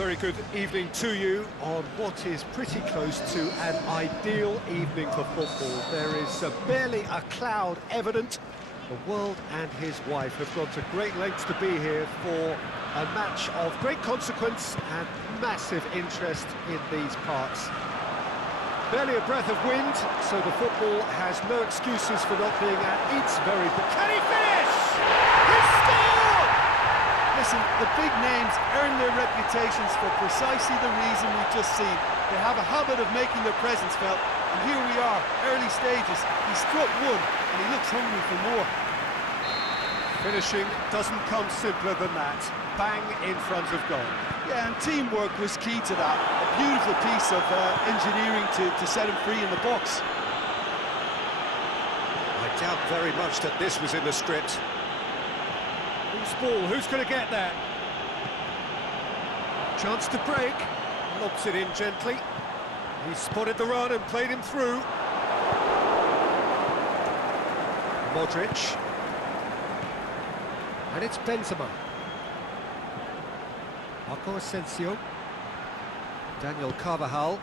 very good evening to you on what is pretty close to an ideal evening for football. There is barely a cloud evident. The world and his wife have gone to great lengths to be here for a match of great consequence and massive interest in these parts. Barely a breath of wind, so the football has no excuses for not being at its very best. Can he finish? He scored! Listen, the big names earn their reputations for precisely the reason we've just seen. They have a habit of making their presence felt, and here we are, early stages. He struck one, and he looks hungry for more. Finishing doesn't come simpler than that. Bang in front of goal. Yeah, and teamwork was key to that. A beautiful piece of engineering to set him free in the box. I doubt very much that this was in the script. Who's ball? Who's going to get there? Chance to break. Lobs it in gently. He spotted the run and played him through. Modric. And it's Benzema. Marco Asensio. Daniel Carvajal.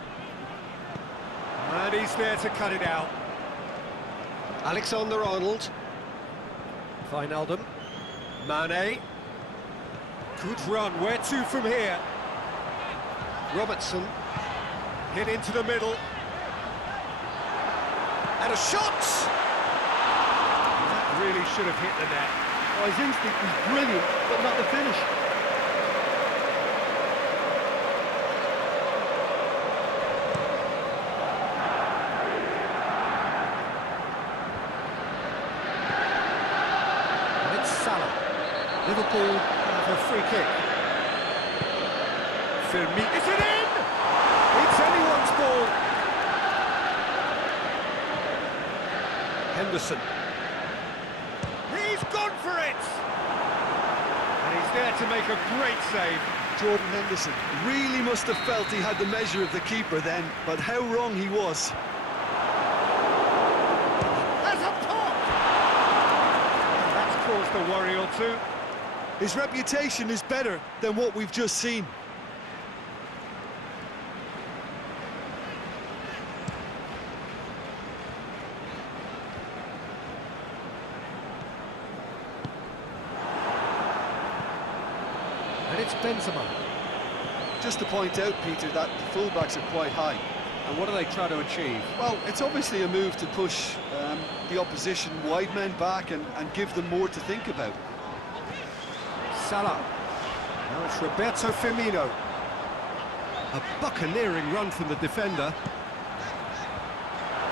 And he's there to cut it out. Alexander-Arnold. Wijnaldum. Mane. Good run. Where to from here? Robertson. Hit into the middle. And a shot! That really should have hit the net. Oh, his instinct was brilliant, but not the finish. And it's Salah. Liverpool have a free kick. Firmino. Is it in? It's anyone's ball. Henderson. He's gone for it! And he's there to make a great save. Jordan Henderson really must have felt he had the measure of the keeper then, but how wrong he was. There's a pop! That's caused a worry or two. His reputation is better than what we've just seen. And it's Benzema. Just to point out, Peter, that the fullbacks are quite high. And what do they try to achieve? Well, it's obviously a move to push the opposition wide men back and give them more to think about. Salah. Now it's Roberto Firmino. A buccaneering run from the defender.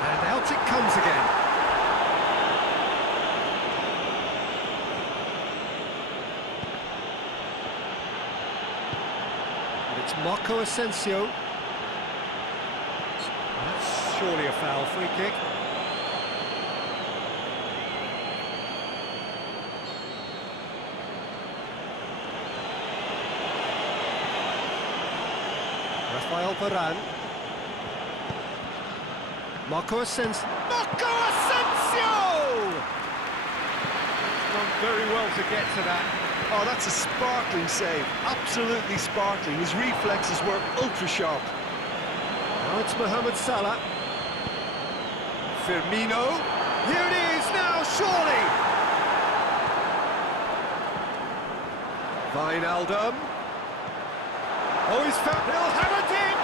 And out it comes again. It's Marco Asensio. That's surely a foul. Free kick. Rafael Varane. Marco Asensio. Marco Asensio! He's done very well to get to that. Oh, that's a sparkling save. Absolutely sparkling. His reflexes were ultra sharp. Now it's Mohamed Salah. Firmino. Here it is now, surely! Wijnaldum. Oh, he's found. He'll have it in!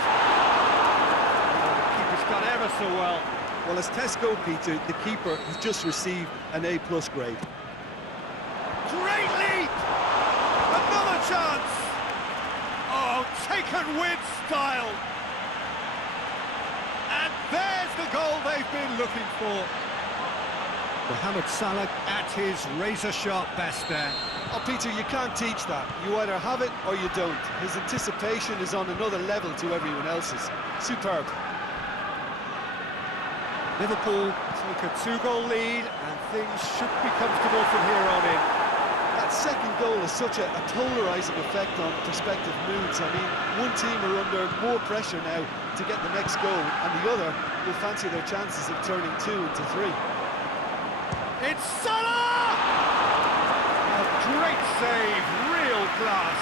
Oh, the keeper's done ever so well. Well, as tests go, Peter, the keeper has just received an A+ grade. Great leap! Another chance! Oh, taken with style! And there's the goal they've been looking for. Mohamed Salah at his razor-sharp best there. Oh, Peter, you can't teach that. You either have it or you don't. His anticipation is on another level to everyone else's. Superb. Liverpool take a 2-goal lead and things should be comfortable from here on in. That second goal has such a polarising effect on prospective moods. I mean, one team are under more pressure now to get the next goal, and the other will fancy their chances of turning 2 into 3. It's Salah! A great save, real class.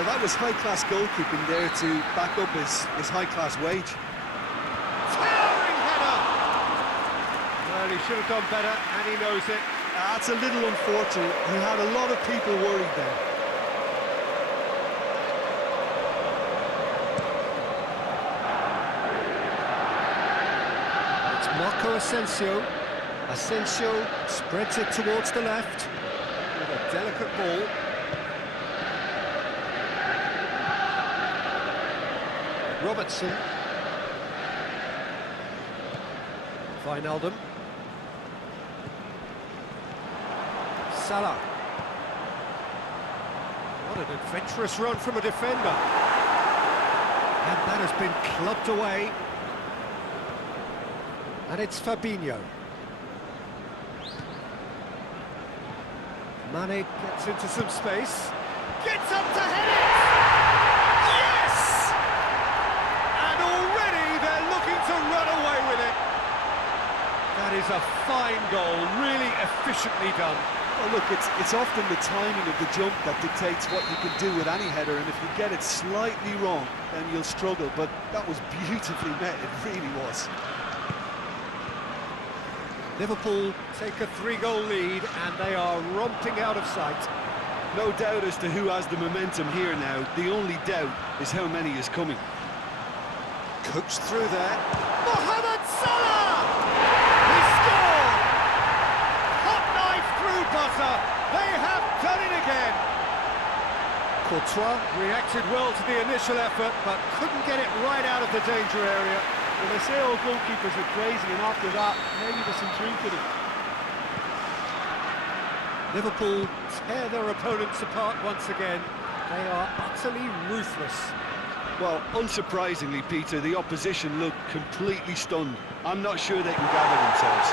Well, that was high-class goalkeeping there to back up his high-class wage. Towering header! Well, he should have done better, and he knows it. That's a little unfortunate. He had a lot of people worried there. It's Marco Asensio. Asensio spreads it towards the left with a delicate ball. Robertson. Wijnaldum. Salah. What an adventurous run from a defender. And that has been clubbed away. And it's Fabinho. Mane gets into some space. Gets up to head it! Yes! And already they're looking to run away with it. That is a fine goal, really efficiently done. Well, look, it's often the timing of the jump that dictates what you can do with any header, and if you get it slightly wrong, then you'll struggle. But that was beautifully met, it really was. Liverpool take a 3-goal lead, and they are romping out of sight. No doubt as to who has the momentum here now. The only doubt is how many is coming. Coached through there. Mohamed Salah! He scored! Hot knife through butter. They have done it again. Courtois reacted well to the initial effort, but couldn't get it right out of the danger area. Well, they say all goalkeepers are crazy, and after that, maybe there's some truth in it. Liverpool tear their opponents apart once again. They are utterly ruthless. Well, unsurprisingly, Peter, the opposition look completely stunned. I'm not sure they can gather themselves.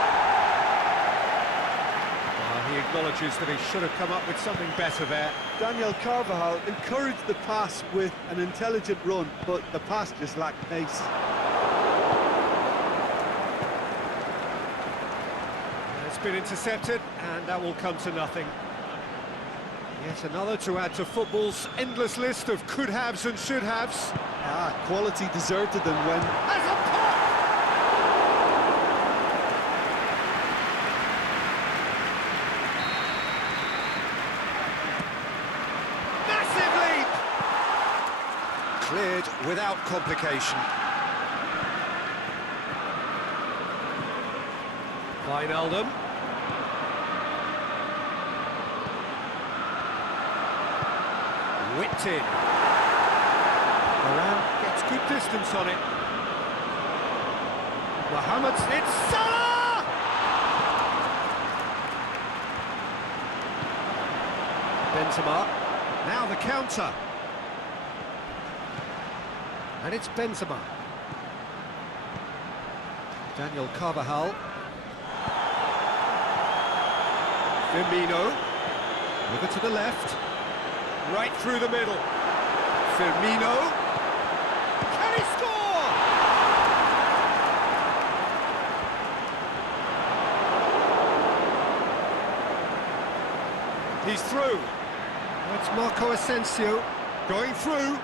He acknowledges that he should have come up with something better there. Daniel Carvajal encouraged the pass with an intelligent run, but the pass just lacked pace. It's been intercepted, and that will come to nothing. Yet another to add to football's endless list of could-haves and should-haves. Quality deserted them when... As a pop! Massive leap! Cleared without complication. Wijnaldum. Whipped in. Varane gets good distance on it. Mohamed, it's Salah! Benzema, now the counter. And it's Benzema. Daniel Carvajal. Firmino. Over to the left. Right through the middle. Firmino. Can he score? He's through. That's Marco Asensio going through.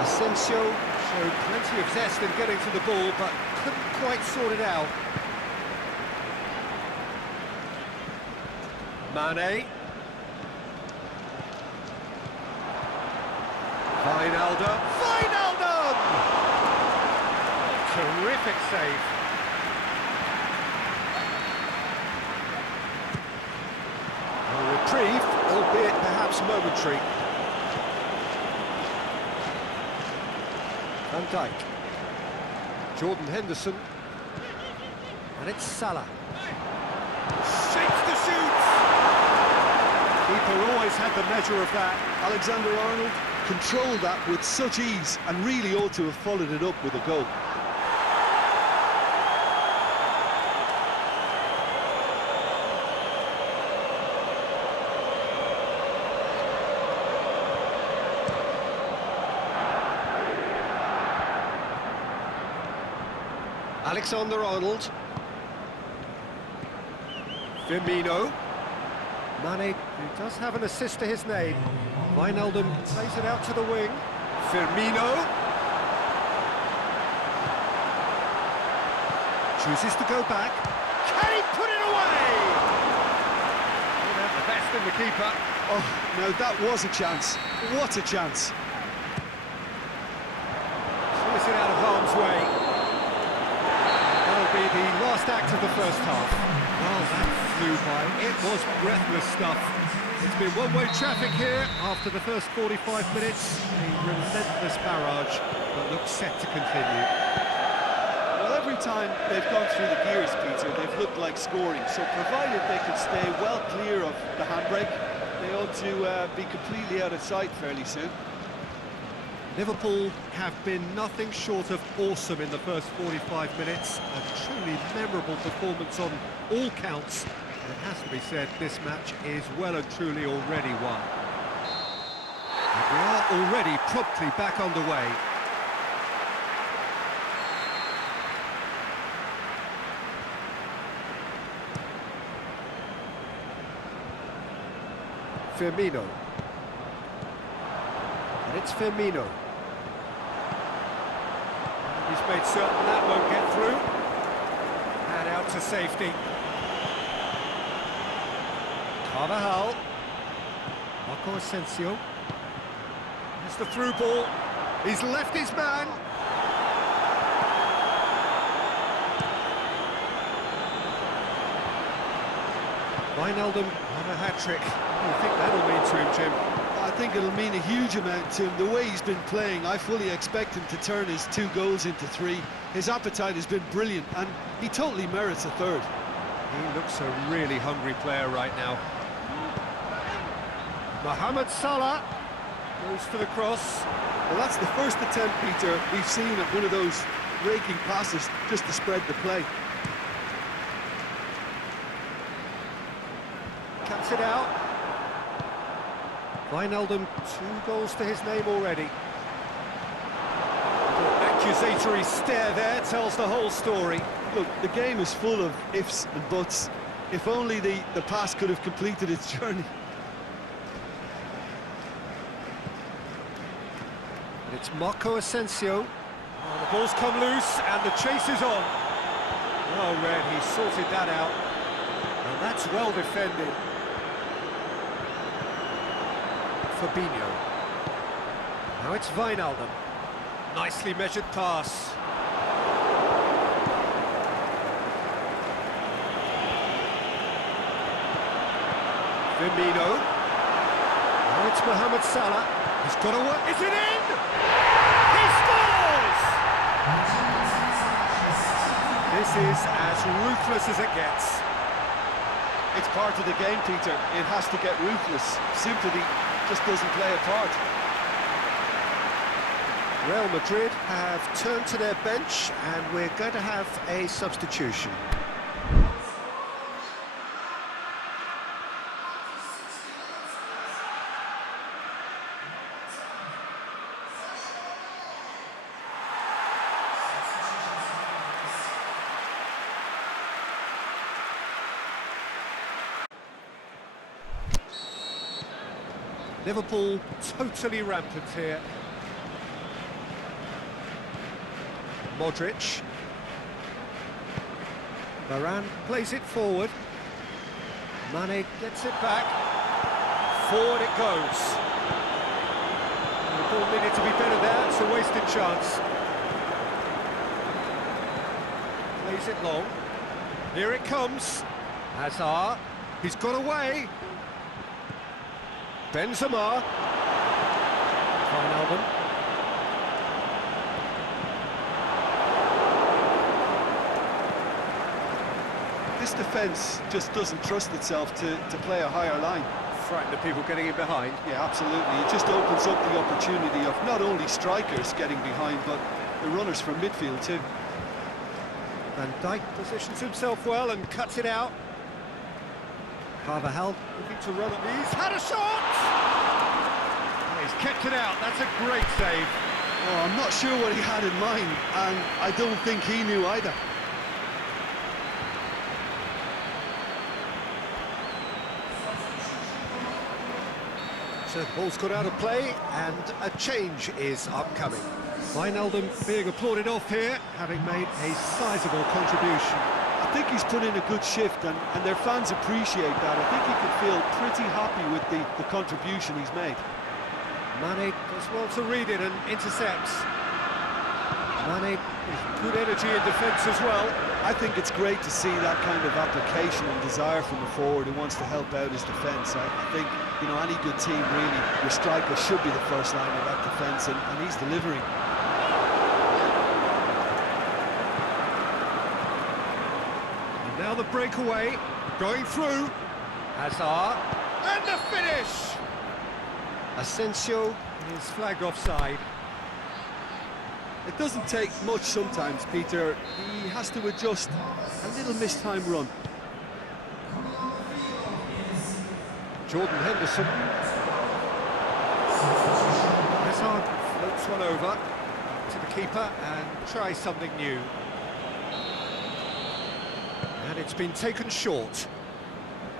Asensio showed plenty of zest in getting to the ball, but couldn't quite sort it out. Mane. Wijnaldum. Wijnaldum! Terrific save. A reprieve, albeit perhaps momentary. Van Dijk. Jordan Henderson. And it's Salah. Shakes the shoots! Keeper always had the measure of that. Alexander-Arnold controlled that with such ease and really ought to have followed it up with a goal. Alexander-Arnold. Firmino. Mane, who does have an assist to his name. Wijnaldum plays it out to the wing. Firmino chooses to go back. Can he put it away? Didn't have the best in the keeper. Oh, now that was a chance. What a chance. Clears it out of harm's way. That'll be the last act of the first half. Well, that flew by. It was breathless stuff. It's been one-way traffic here after the first 45 minutes. A relentless barrage that looks set to continue. Well, every time they've gone through the gears, Peter, they've looked like scoring. So provided they can stay well clear of the handbrake, they ought to be completely out of sight fairly soon. Liverpool have been nothing short of awesome in the first 45 minutes. A truly memorable performance on all counts. And it has to be said, this match is well and truly already won. And we are already promptly back underway. Firmino. And it's Firmino. He's made certain that won't get through. And out to safety. Carvajal. Marco Asensio. It's the through ball. He's left his man. Wijnaldum on a hat-trick. What do you think that'll mean to him, Jim? I think it'll mean a huge amount to him. The way he's been playing, I fully expect him to turn his 2 goals into 3. His appetite has been brilliant, and he totally merits a 3rd. He looks a really hungry player right now. Mohamed Salah goes for the cross. Well, that's the first attempt, Peter, we've seen at one of those raking passes just to spread the play. Cuts it out. Wijnaldum, 2 goals to his name already. The accusatory stare there tells the whole story. Look, the game is full of ifs and buts. If only the pass could have completed its journey. And it's Marco Asensio. Oh, the ball's come loose and the chase is on. Well read, he sorted that out. And that's well defended. Fabinho. Now it's Wijnaldum. Nicely measured pass. Firmino. Now it's Mohamed Salah. He's got to work. Is it in? He scores! This is as ruthless as it gets. It's part of the game, Peter. It has to get ruthless. Sympathy just doesn't play a part. Real Madrid have turned to their bench and we're going to have a substitution. Liverpool totally rampant here. Modric. Varane plays it forward. Mane gets it back. Forward it goes. The ball needed to be better there, it's a wasted chance. Plays it long. Here it comes. Hazard. He's got away. Benzema. Wijnaldum. This defence just doesn't trust itself to play a higher line. Frightened of people getting in behind. Yeah, absolutely. It just opens up the opportunity of not only strikers getting behind, but the runners from midfield too. Van Dijk positions himself well and cuts it out. Carvajal looking to run at these. Had a shot! He's kept it out. That's a great save. Oh, I'm not sure what he had in mind, and I don't think he knew either. So the ball's got out of play, and a change is upcoming. Wijnaldum being applauded off here, having made a sizable contribution. I think he's put in a good shift, and their fans appreciate that. I think he can feel pretty happy with the contribution he's made. Mane does well to read it and intercepts. Mane with good energy in defence as well. I think it's great to see that kind of application and desire from a forward who wants to help out his defence. I think, you know, any good team really, your striker should be the first line of that defence, and he's delivering. And now the breakaway, going through. Hazard, and the finish! Asensio is flagged offside. It doesn't take much sometimes, Peter. He has to adjust a little missed-time run. Jordan Henderson. Hazard floats one over to the keeper and tries something new. And it's been taken short.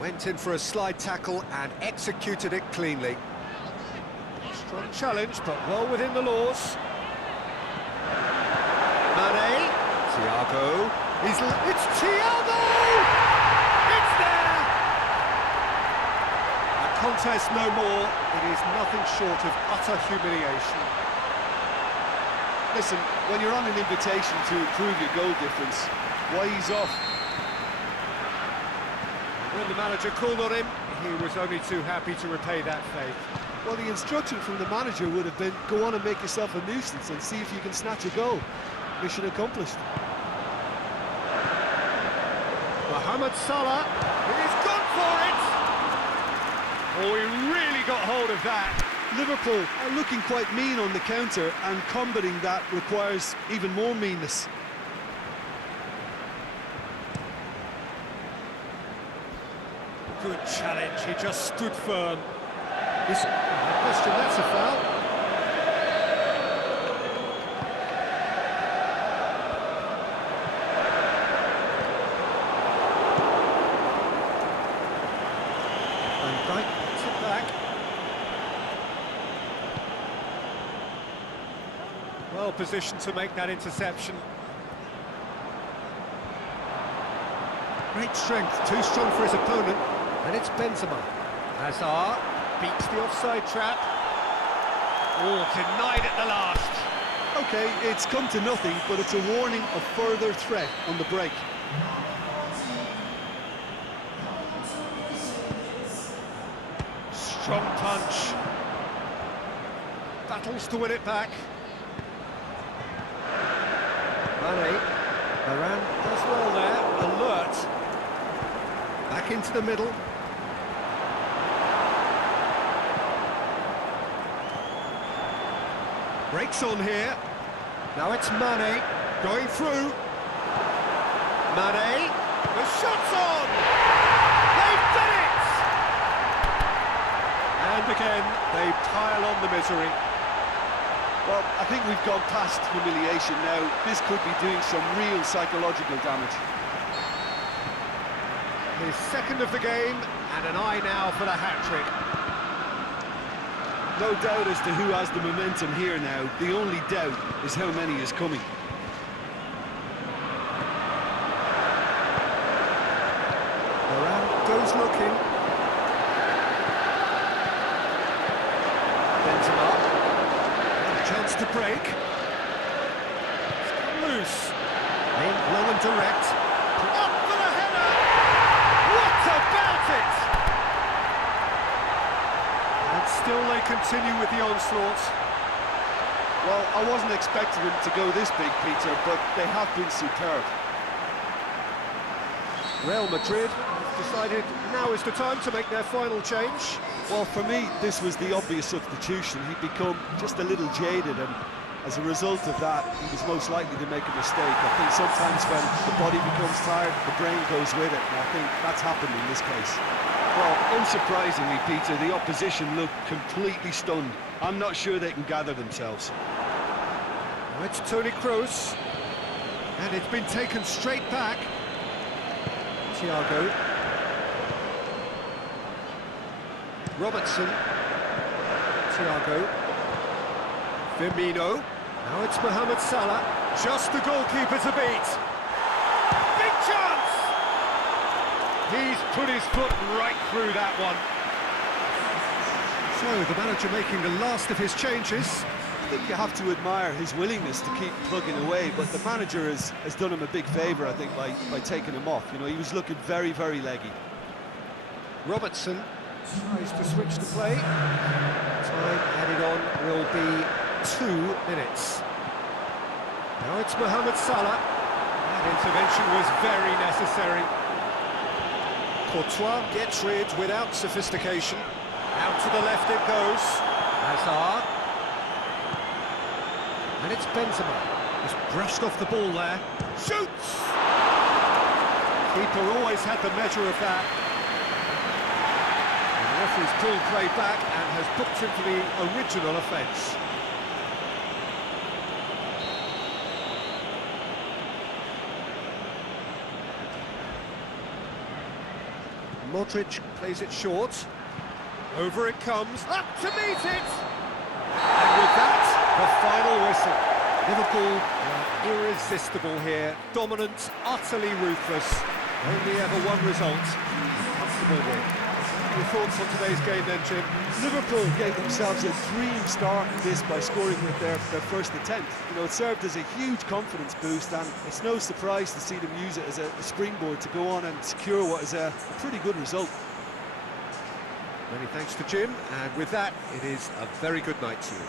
Went in for a slide tackle and executed it cleanly. Strong challenge, but well within the laws. Mane, Thiago, it's Thiago! It's there! A contest no more, it is nothing short of utter humiliation. Listen, when you're on an invitation to improve your goal difference, why ease off? When the manager called on him, he was only too happy to repay that faith. Well, the instruction from the manager would have been, go on and make yourself a nuisance and see if you can snatch a goal. Mission accomplished. Mohamed Salah, he's gone for it! Oh, he really got hold of that. Liverpool are looking quite mean on the counter, and combating that requires even more meanness. Good challenge, he just stood firm. No question, that's a foul. And right, puts it back. Well positioned to make that interception. Great strength, too strong for his opponent. And it's Benzema. Hazard beats the offside trap. Oh, denied at the last. Okay, it's come to nothing, but it's a warning of further threat on the break. Strong punch. Battles to win it back. Mane. Varane does well there. Alert. Back into the middle. Breaks on here. Now it's Mane going through. Mane, the shot's on! They've done it! And again, they pile on the misery. Well, I think we've gone past humiliation now. This could be doing some real psychological damage. His second of the game, and an eye now for the hat-trick. No doubt as to who has the momentum here now. The only doubt is how many is coming. Varane goes looking. Benzema. A chance to break. It's come loose. Aimed low and direct. Up for the header! What about it? And still they continue with the onslaught. Well, I wasn't expecting them to go this big, Peter, but they have been superb. Real Madrid have decided now is the time to make their final change. Well, for me, this was the obvious substitution. He'd become just a little jaded, and as a result of that, he was most likely to make a mistake. I think sometimes when the body becomes tired, the brain goes with it, and I think that's happened in this case. Well, unsurprisingly, Peter, the opposition looked completely stunned. I'm not sure they can gather themselves. Now it's Toni Kroos, and it's been taken straight back. Thiago. Robertson. Thiago. Firmino. Now it's Mohamed Salah. Just the goalkeeper to beat. Big chance! He's put his foot right through that one. So, the manager making the last of his changes. I think you have to admire his willingness to keep plugging away, but the manager has done him a big favour, I think, by taking him off. You know, he was looking very, very leggy. Robertson tries to switch the play. Time added on will be 2 minutes. Now it's Mohamed Salah. That intervention was very necessary. Courtois gets rid without sophistication. Out to the left it goes. Hazard. And it's Benzema. He's brushed off the ball there. Shoots! Keeper always had the measure of that. And the referee's pulled play back and has booked him for the original offence. Modric plays it short. Over it comes, up to meet it! And with that, the final whistle. Liverpool are irresistible here. Dominant, utterly ruthless. Only ever one result. Comfortable win. Your thoughts on today's game then, Jim? Liverpool gave themselves a dream start in this by scoring with their first attempt. You know, it served as a huge confidence boost, and it's no surprise to see them use it as a springboard to go on and secure what is a pretty good result. Many thanks to Jim, and with that, it is a very good night to you.